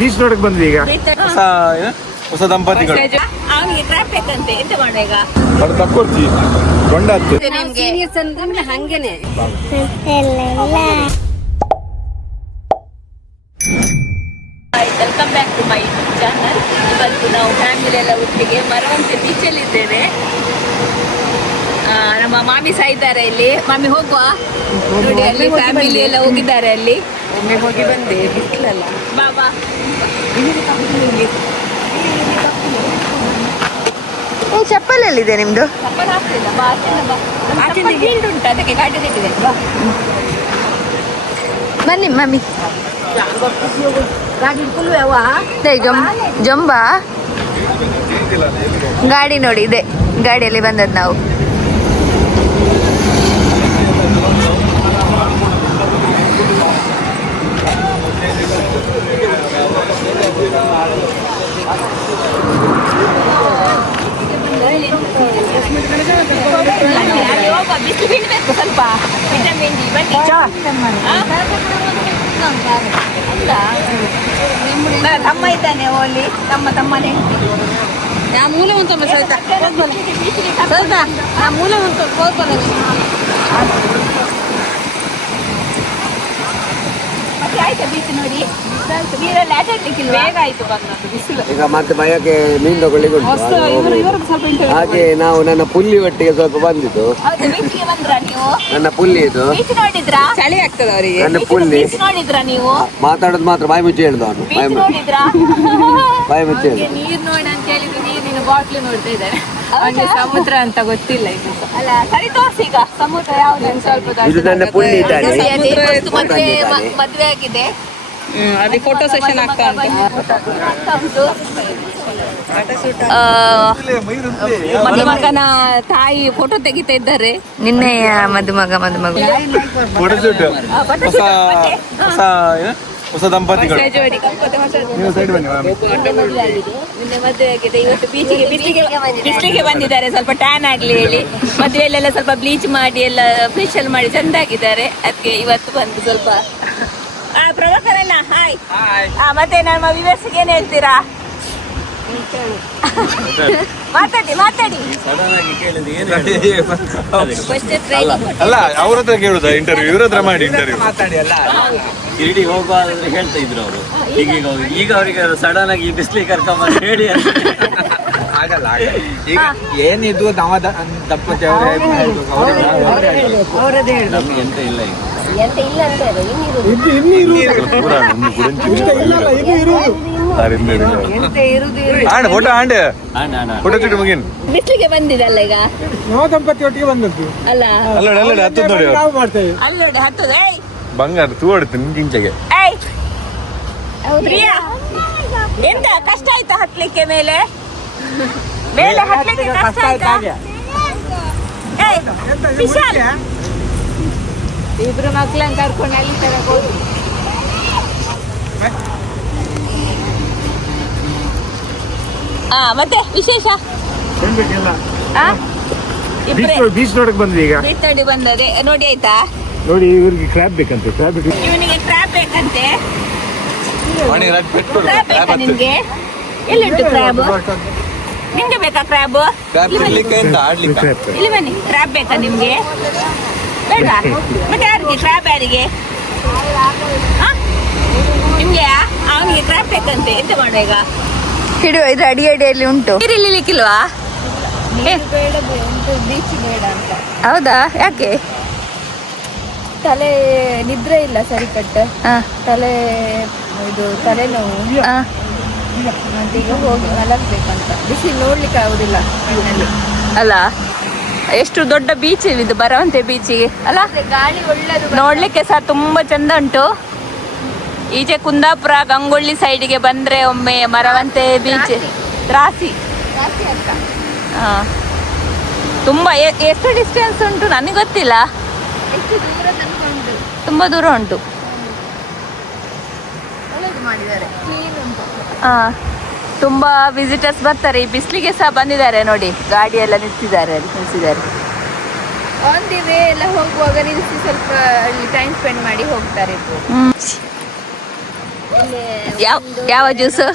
Beach ನೋಡಕ್ ಬಂದ್ವಿ ಈಗ. ಹೊಸ ದಂಪತಿಗಳು ಅವನಿಗೆ ಟ್ರ್ಯಾಪ್ ಬೇಕಂತೆ, ಎಂತ ಮಾಡುವಾಗ ಅದು ತಕ್ಕೊಡ್ತಿ ಗೊಂಡ ಹಂಗೇನೆ. Welcome back to my YouTube channel. ಇವತ್ತು ನಾವು ಫ್ಯಾಮಿಲಿ ಎಲ್ಲ ಒಟ್ಟಿಗೆ ಮರವಂತೆ ಬೀಚಲ್ಲಿ ಇದ್ದೇವೆ. ನಮ್ಮ ಮಾಮಿ ಸಹ ಇದ್ದಾರೆ ಇಲ್ಲಿ. ಮಾಮಿ ಹೋಗುವ ನೋಡಿ, ಅಲ್ಲಿ ಫ್ಯಾಮಿಲಿ ಎಲ್ಲ ಹೋಗಿದ್ದಾರೆ. ಅಲ್ಲಿ ಒಮ್ಮೆ ಹೋಗಿ ಬಂದೆ, ಬಿಸಿಲಲ್ಲ. ಬಾಬಾ ಚಪ್ಪಲ್ ಎಲ್ಲಿದೆ ನಿಮ್ದು? ಚಪ್ಪಲ್ ಹಾಕ್ತಿಲ್ಲ, ಉಂಟು ಅದಕ್ಕೆ ಗಾಡಿ ತೆಗಿದೆ. ಬನ್ನಿ ಮಮ್ಮಿ. ಗಾಡಿ ಕುಲ್ವ ಜಂಬಾ ಗಾಡಿ ನೋಡಿ, ಇದೆ ಗಾಡಿಯಲ್ಲಿ ಬಂದದ್ದು ನಾವು. ಬಿಸಿಲು ಬೀಳ್ಬೇಕು ಸ್ವಲ್ಪ, ವಿಟಮಿನ್ ಡಿ. ಬನ್ನಿ ತಮ್ಮ ಇದ್ದಾನೆ ಓಲಿ, ತಮ್ಮನೇ ಮೂಲ ಉಂಟು ಮೂಲ ಉಂಟು ಆಯ್ತಾ ಬೀಚ್ ನೋಡಿ. ನೀರಲ್ಲಿ ಆಟ ಆಡ್ಲಿಕ್ಕಿಲ್ಲ, ಬೇಗ ಆಯ್ತು ಬಂದದ್ದು ಬಿಸಿಲು. ಈಗ ಮತ್ತೆ ಭಯಕ್ಕೆ ಮೀನು ತಗೊಳ್ಳಿಕ್ಕೆ ಹಾಗೆ ನಾವು ನನ್ನ ಪುಲ್ಲಿ ಒಟ್ಟಿಗೆ ಸ್ವಲ್ಪ ಬಂದಿದ್ದು. ಬೀಚ್ಗೆ ಬಂದ್ರಾ ನೀವು? ನನ್ನ ಪುಲ್ಲಿ ಇದು ಬೀಚ್ ನೋಡಿದ್ರಾ? ಚಳಿ ಆಗ್ತದೆ ಅವರಿಗೆ. ನನ್ನ ಪುಲ್ಲಿ ಬೀಚ್ ನೋಡಿದ್ರಾ ನೀವು? ಮಾತಾಡೋದು ಮಾತ್ರ ಬಾಯಿ ಮುಚ್ಚಿ ಹೇಳ್ದ ಅವನು. ಬೀಚ್ ನೋಡಿದ್ರಾ? ಬಾಯಿ ಮುಚ್ಚಿ ಹೇಳ್ದ. ನೀರ್ ನೋಡಿ ಅಂತ ಹೇಳಿದ್ರೆ ನೀರಿನ ಬಾಟ್ಲಿ ನೋಡ್ತಾ ಇದ್ದಾರೆ. ಅವನಿಗೆ ಸಮುದ್ರ ಅಂತ ಗೊತ್ತಿಲ್ಲ ಇದು. ಅಲ್ಲ ಸರಿ ತೋರಿಸಿ ಈಗ ಸಮುದ್ರ ಯಾವ್ದು ಸ್ವಲ್ಪ. ಇದು ನನ್ನ ಪುಲ್ಲಿ ಇದ್ದಾನೆ. ಮದ್ವೆ ಆಗಿದೆ. ಅಲ್ಲಿ ಫೋಟೋ ಸೆಷನ್ ಆಗ್ತಾ ಉಂಟು. ಮದುಮಗನ ತಾಯಿ ಫೋಟೋ ತೆಗಿತಾ ಇದ್ದಾರೆ. ನಿನ್ನೆ ಮದುಮಗ ಹೊಸ ದಂಪತಿಗಳು. ನಿನ್ನೆ ಮದುವೆ ಆಗಿದೆ. ಇವತ್ತು ಬಿಸಿಲಿಗೆ ಬಂದಿದ್ದಾರೆ, ಸ್ವಲ್ಪ ಟ್ಯಾನ್ ಆಗ್ಲಿ ಹೇಳಿ. ಮದುವೆಯಲ್ಲೆಲ್ಲ ಸ್ವಲ್ಪ ಬ್ಲೀಚ್ ಮಾಡಿ ಎಲ್ಲ ಫೇಶಿಯಲ್ ಮಾಡಿ ಚಂದಾಗಿದ್ದಾರೆ. ಅದಕ್ಕೆ ಇವತ್ತು ಬಂದು ಸ್ವಲ್ಪ ಪ್ರಭಾಕರಣ್ಣ ಹಾಯ್. ಮತ್ತೆ ನಮ್ಮ ವಿವರ್ಸಿಗೆ ಏನ್ ಹೇಳ್ತೀರಾ? ಮಾತಾಡಿ ಅಲ್ಲ, ಅವ್ರ ಹತ್ರ ಕೇಳುದ ಇಂಟರ್ವ್ಯೂ, ಇವ್ರ ಹತ್ರ ಮಾಡಿ ಇಂಟರ್ವ್ಯೂ. ಕಿರೀಟಿಗೆ ಹೋಗುವಾದ್ರೆ ಹೇಳ್ತಾ ಇದ್ರು ಅವರು. ಈಗ ಅವರಿಗೆ ಸಡನ್ ಆಗಿ ಬಿಸಿಲಿಗೆ ಕರ್ಕೊಂಬಂದು ಹೇಳಿ ಆಗಲ್ಲ. ಈಗ ಏನಿದ್ದು ನಾವು ದಂಪತಿ ನಮ್ಗೆ ಎಂತ ಇಲ್ಲ. ಬಿಸ್ಲಿಗೆ ಬಂದಿದಲ್ಲ ಈಗ ನಾವು ದಂಪತಿ ಒಟ್ಟಿಗೆ ಬಂದದ್ದು ಅಲ್ಲ. ನಾವು ಮಾಡ್ತೇವೆ. ಅಲ್ಲಿ ನೋಡಿ ಹತ್ತದ ಬಂಗಾರ ತೂಡುತ್ತೆ ನಿಂಚೆಗೆ. ಪ್ರಿಯಾ ಎಂತ ಕಷ್ಟ ಆಯ್ತಾ ಹತ್ಲಿಕ್ಕೆ ಮೇಲೆ ಹತ್ಲಿಕ್ಕೆ ಕಷ್ಟ ಆಯ್ತಾ? ವಿಶಾಲ್ ಇಬ್ರು ಮಕ್ಳನ್ನ ಕರ್ಕೊಂಡು ಅಲ್ಲಿ ತರಕ್ ಹೋಗಿ. ಮತ್ತೆ ವಿಶೇಷ ಬೀಚ್ ನೋಡಕ್ ಬಂದ್ವಿ ಈಗ. ಬೀಚ್ ನೋಡಿ ಬಂದದೆ ನೋಡಿ ಆಯ್ತಾ? ನೋಡಿ, ಇವ್ರಿಗೆ ಕ್ರ್ಯಾಬ್ ಬೇಕಂತೆ. ಇವನಿಗೆ ಟ್ರ್ಯಾಪ್ ಬೇಕಂತೆ. ಬೇಕಾ ನಿಮ್ಗೆ? ಎಲ್ಲಿಂಟು ಕ್ರ್ಯಾಬ್? ನಿಮ್ಗೆ ಬೇಕಾ ಕ್ರ್ಯಾಬ್? ಇಲ್ಲಿ ಬನ್ನಿ. ಕ್ರ್ಯಾಬ್ ಬೇಕಾ ನಿಮ್ಗೆ? ಬೇಡ. ಮತ್ತೆ ಯಾರಿಗೆ ಕ್ರ್ಯಾಬ್? ಯಾರಿಗೆ? ನಿಮ್ಗೆ? ಅವನಿಗೆ ಕ್ರ್ಯಾಬ್ ಬೇಕಂತೆ, ಎಂತ ಮಾಡುವಾಗ ಹಿಡಿಯುವ. ಇದು ಅಡಿಯಲ್ಲಿ ಉಂಟು. ನೀರಿಲ್ಲಿಕ್ಕಿಲ್ವಾ? ಬೇಡ ಬೀಚ್ ಬೇಡ ಅಂತ. ಹೌದಾ? ಯಾಕೆ? ತಲೆ ನಿದ್ರೆ ಇಲ್ಲ ಸರಿ ಕಟ್ಟ. ತಲೆನೋವು. ಮತ್ತೆ ಈಗ ಹೋಗಿ ಮಲಗ್ಬೇಕಂತ. ಬಿಸಿಲು ನೋಡ್ಲಿಕ್ಕೆ ಆಗುದಿಲ್ಲ ಇದರಲ್ಲಿ. ಅಲ್ಲ, ಎಷ್ಟು ದೊಡ್ಡ ಬೀಚ್ ಇದು, ಬರವಂತೆ ಬೀಚಿಗೆ ಅಲ್ಲ? ಗಾಳಿ ಒಳ್ಳೆದು, ನೋಡ್ಲಿಕ್ಕೆ ಸಹ ತುಂಬಾ ಚಂದ ಉಂಟು. ಈಚೆ ಕುಂದಾಪುರ ಗಂಗೊಳ್ಳಿ ಸೈಡಿಗೆ ಬಂದ್ರೆ ಒಮ್ಮೆ ಮರವಂತೆ ಬೀಚ್, ತ್ರಾಸಿ ಅಂತ. ತುಂಬಾ ಎಷ್ಟು ಡಿಸ್ಟೆನ್ಸ್ ಉಂಟು ನನಗೆ ಗೊತ್ತಿಲ್ಲ. ಎಷ್ಟು ದೂರ ತನಕ ಉಂಟು? ತುಂಬಾ ದೂರ ಉಂಟು. ಒಳ್ಳೆದು ಮಾಡಿದ್ದಾರೆ, ಕ್ಲೀನ್ ಉಂಟು. ತುಂಬಾ ವಿಸಿಟರ್ಸ್ ಬರ್ತಾರೆ. ಈ ಬಿಸಿಲಿಗೆ ಸಹ ಬಂದಿದ್ದಾರೆ ನೋಡಿ, ಗಾಡಿ ಎಲ್ಲ ನಿಲ್ಸಿದ್ದಾರೆ. ಆನ್ ದಿ ವೇ ಎಲ್ಲ ಹೋಗುವಾಗ ನಿಲ್ಲಿಸಿ ಸ್ವಲ್ಪ ಅಲ್ಲಿ ಟೈಮ್ ಸ್ಪೆಂಡ್ ಮಾಡಿ ಹೋಗ್ತಾರೆ. ಯಾವ ಜ್ಯೂಸು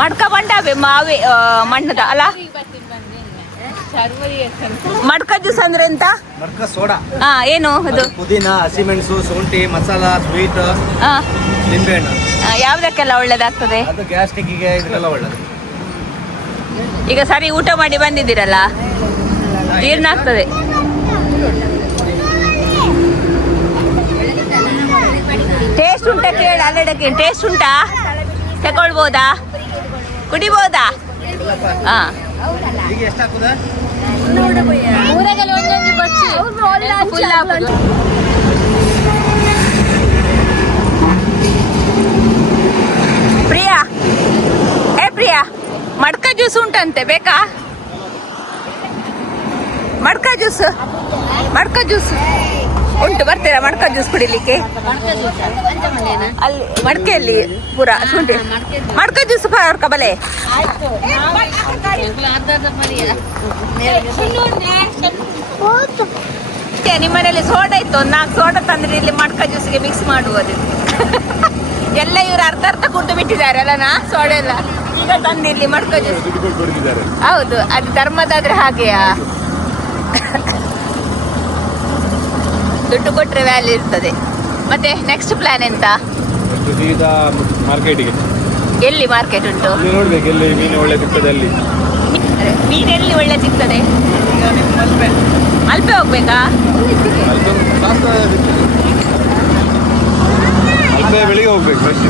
ಮಡ್ಕ ಬಂಡಾವೆ ಮಾವೆ ಮಣ್ಣದ ಅಲ್ಲ ಮಡ್ಕ ಜ್ಯೂಸ್ ಅಂದ್ರೆ ಎಂತ ಮರ್ಕ ಸೋಡಾ ಹಾ ಏನು ಅದು ಪುದೀನ ಹಸಿಮೆಣಸು ಶುಂಠಿ ಮಸಾಲ ಸ್ವೀಟ್ ಹಾ ನಿಂಬೆಹಣ್ಣು ಯಾವ್ದಕ್ಕೆಲ್ಲ ಒಳ್ಳೇದಾಗ್ತದೆ ಅದು ಗ್ಯಾಸ್ಟ್ರಿಕ್ಕಿಗೆ ಇದಕ್ಕೆಲ್ಲ ಒಳ್ಳೇದು. ಈಗ ಸರಿ ಊಟ ಮಾಡಿ ಬಂದಿದ್ದೀರಲ್ಲ ಜೀರ್ಣ ಆಗ್ತದೆ. ಟೇಸ್ಟ್ ಉಂಟಾ ಕೇಳಿ ಅಲ್ಲಡಕ್ಕೆ ಟೇಸ್ಟ್ ಉಂಟಾ ತಗೊಳ್ಬೋದಾ ಕುಡಿಬೋದಾ ಹಾ ಈಗ ಎಷ್ಟಾಗ್ತದ ಊರಾಗಲ್ಲಿ ಒಂದೊಂದು ಬಚ್ಚಿ ಫುಲ್ ಹಾಕುದು. ಪ್ರಿಯಾ ಪ್ರಿಯಾ ಮಡ್ಕ ಜ್ಯೂಸ್ ಉಂಟಂತೆ ಬೇಕಾ ಮಡ್ಕ ಜ್ಯೂಸ್ ಉಂಟು ಬರ್ತೀರಾ ಮಡ್ಕ ಜ್ಯೂಸ್ ಕುಡಿಲಿಕ್ಕೆ ಅಲ್ಲಿ ಮಡ್ಕೆಯಲ್ಲಿ ಪೂರ ಶುಂಠಿ ಮಡ್ಕ ಜ್ಯೂಸ್ ಕಬಲೆ ನಿಮ್ಮನೇಲಿ ಸೋಡಾ ಇತ್ತು 4 ಸೋಡಾ ತಂದ್ರೆ ಇಲ್ಲಿ ಮಡ್ಕ ಜ್ಯೂಸ್ಗೆ ಮಿಕ್ಸ್ ಮಾಡುವುದು. ಎಲ್ಲ ಇವರು ಅರ್ಧ ಕುಡ್ದು ಬಿಟ್ಟಿದ್ದಾರೆ ಅಲ್ಲನಾ ಸೋಡಾ ಎಲ್ಲ ಈಗ ತಂದು ಇಲ್ಲಿ ಮಡ್ಕ ಜ್ಯೂಸ್. ಹೌದು ಅದು ಧರ್ಮದಾದ್ರೆ ಹಾಗೆಯಾ ದುಡ್ಡು ಕೊಟ್ರೆ ವ್ಯಾಲ್ಯೂ ಇರ್ತದೆ. ಮತ್ತೆ ನೆಕ್ಸ್ಟ್ ಪ್ಲಾನ್ ಎಂತ ಮಾರ್ಕೆಟಿಗೆ ಎಲ್ಲಿ ಮಾರ್ಕೆಟ್ ಉಂಟು ನೋಡ್ಬೇಕು ಎಲ್ಲಿ ಮೀನು ಒಳ್ಳೆ ಸಿಗ್ತದೆ ಅಲ್ಲಿ ಮೀನೆಲ್ಲಿ ಒಳ್ಳೆ ಸಿಗ್ತದೆ ಅಲ್ಪೆ ಹೋಗ್ಬೇಕಾ ಬೆಳಿಗ್ಗೆ ಹೋಗ್ಬೇಕು ಫಸ್ಟ್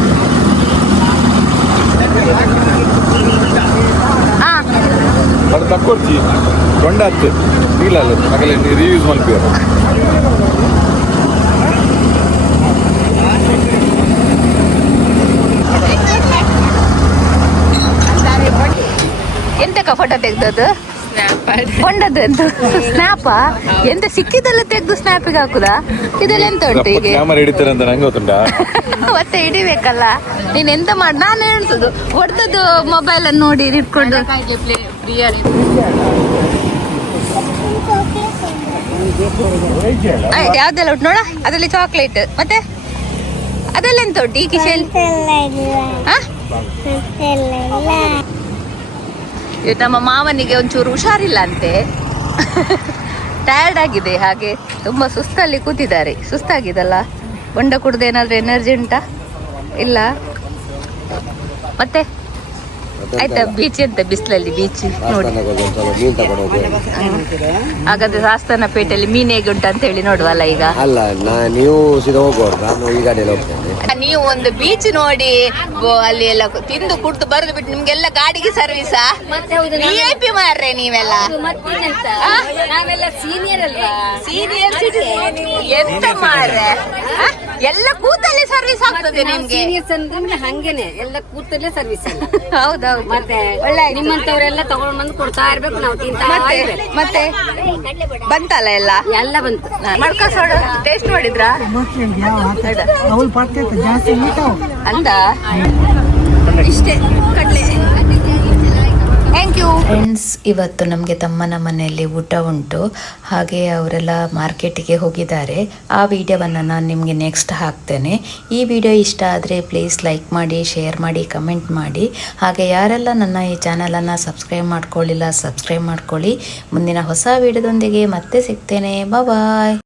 ಹಾ ಅದು ತಕ್ಕೊಡ್ತಿ ತೊಂಡ ಹತ್ತೆ ಇಲ್ಲ ಅಲ್ಲ ಆಗಲೇ ರಿವ್ಯೂಸ್ ಮಾಡ್ತೀವಿ ಎಂತಕ್ಕ ಫೋಟೋ ತೆಗ್ದದ್ದು ಕೊಂಡದ್ದು ಎಂತ ಸ್ನ್ಯಾಪ ಎಂತ ಸಿಕ್ಕಿದೆಲ್ಲ ತೆಗ್ದು ಸ್ನ್ಯಾಪಿಗೆ ಹಾಕುದಾ ಇದೆಲ್ಲ ಎಂತ ಉಂಟು ಈಗ ಕ್ಯಾಮರಾ ಹಿಡಿತಾರೆ ಅಂತ ನಂಗೆ ಗೊತ್ತುಂಟಾ ಮತ್ತೆ ಹಿಡಿಬೇಕಲ್ಲ ನೀನ್ ಎಂತ ಮಾಡಿ ನಾನು ಹೇಳ್ತದ್ದು ಹೊಡ್ದದ್ದು ಮೊಬೈಲ್ ಅನ್ನು ನೋಡಿ ಇಟ್ಕೊಂಡು ಯಾವ್ದೆಲ್ಲ ಉಂಟು ನೋಡ ಅದ್ರಲ್ಲಿ ಚಾಕ್ಲೇಟ್ ಮತ್ತೆ ಅದೆಲ್ಲ ಎಂತ ಉಂಟು ಈ ಕಿಶೆಯಲ್ಲಿ ನಮ್ಮ ಮಾವನಿಗೆ ಒಂಚೂರು ಹುಷಾರಿಲ್ಲ ಅಂತೆ ಟಯರ್ಡ್ ಆಗಿದೆ ಹಾಗೆ ತುಂಬಾ ಸುಸ್ತಲ್ಲಿ ಕೂತಿದ್ದಾರೆ ಸುಸ್ತಾಗಿದಲ್ಲ ಬೊಂಡ ಕುಡ್ದು ಏನಾದ್ರೂ ಎನರ್ಜಿ ಉಂಟಾ ಇಲ್ಲ ಮತ್ತೆ ಆಯ್ತಾ ಬೀಚ್ ಅಂತ ಬಿಸಿಲಲ್ಲಿ ಬೀಚ್ ನೋಡಿ ಹಾಗಾದ್ರೆ ಶಾಸ್ತನ ಪೇಟೆಯಲ್ಲಿ ಮೀನ್ ಹೇಗೆ ಉಂಟು ಅಂತ ಹೇಳಿ ನೋಡುವಲ್ಲ ಈಗ ಅಲ್ಲ ನೀವು ಸೀದಾ ಹೋಗ್ಬಾರ್ದು ನಾನು ಈ ಗಾಡಿಯಲ್ಲಿ ಹೋಗ್ತೇನೆ ನೀವು ಒಂದು ಬೀಚ್ ನೋಡಿ ಅಲ್ಲಿ ಎಲ್ಲ ತಿಂದು ಕುಡ್ದು ಬರೆದು ಬಿಟ್ಟು ನಿಮ್ಗೆಲ್ಲ ಗಾಡಿಗೆ ಸರ್ವಿಸಾ VIP ಮಾರ್ರೆ ನೀವೆಲ್ಲ ನಾವೆಲ್ಲ ಸೀನಿಯರ್ ಅಲ್ವಾ ಸೀನಿಯರ್ ಸಿಟಿಸನ್ ಎಂತ ಮಾರ್ರೆ ಎಲ್ಲ ಕೂತಲ್ಲೇ ಸರ್ವಿಸ್ ಆಗ್ತದೆ ನಿಮ್ಗೆ ಸೀನಿಯರ್ಸ್ ಅಂದ್ರೆ ಹಂಗೇನೆ ಎಲ್ಲ ಕೂತಲ್ಲೇ ಸರ್ವಿಸ್ ಅಲ್ಲ ಹೌದೌದು ಮತ್ತೆ ನಿಮ್ಮಂತವ್ರೆಲ್ಲ ತಗೊಂಡ್ ಬಂದು ಕೊಡ್ತಾ ಇರ್ಬೇಕು ನಾವು ತಿಂತಾ ಇರ್ಬೇಕು. ಮತ್ತೆ ಬಂತಲ್ಲ ಎಲ್ಲ ಬಂತು ಮಡ್ಕ ಸೋಡಾ ಟೇಸ್ಟ್ ಮಾಡಿದ್ರಾ ಅಂದ ಇಷ್ಟೇ ಕಡ್ಲೆ ಥ್ಯಾಂಕ್ ಯು ಫ್ರೆಂಡ್ಸ್. ಇವತ್ತು ನಮಗೆ ತಮ್ಮನ ಮನೆಯಲ್ಲಿ ಊಟ ಉಂಟು, ಹಾಗೆ ಅವರೆಲ್ಲ ಮಾರ್ಕೆಟಿಗೆ ಹೋಗಿದ್ದಾರೆ. ಆ ವಿಡಿಯೋವನ್ನು ನಾನು ನಿಮಗೆ ನೆಕ್ಸ್ಟ್ ಹಾಕ್ತೇನೆ. ಈ ವಿಡಿಯೋ ಇಷ್ಟ ಆದರೆ ಪ್ಲೀಸ್ ಲೈಕ್ ಮಾಡಿ, ಶೇರ್ ಮಾಡಿ, ಕಮೆಂಟ್ ಮಾಡಿ. ಹಾಗೆ ಯಾರೆಲ್ಲ ನನ್ನ ಈ ಚಾನಲನ್ನು ಸಬ್ಸ್ಕ್ರೈಬ್ ಮಾಡ್ಕೊಳ್ಳಿಲ್ಲ ಸಬ್ಸ್ಕ್ರೈಬ್ ಮಾಡ್ಕೊಳ್ಳಿ. ಮುಂದಿನ ಹೊಸ ವಿಡಿಯೋದೊಂದಿಗೆ ಮತ್ತೆ ಸಿಗ್ತೇನೆ. ಬಾಯ್.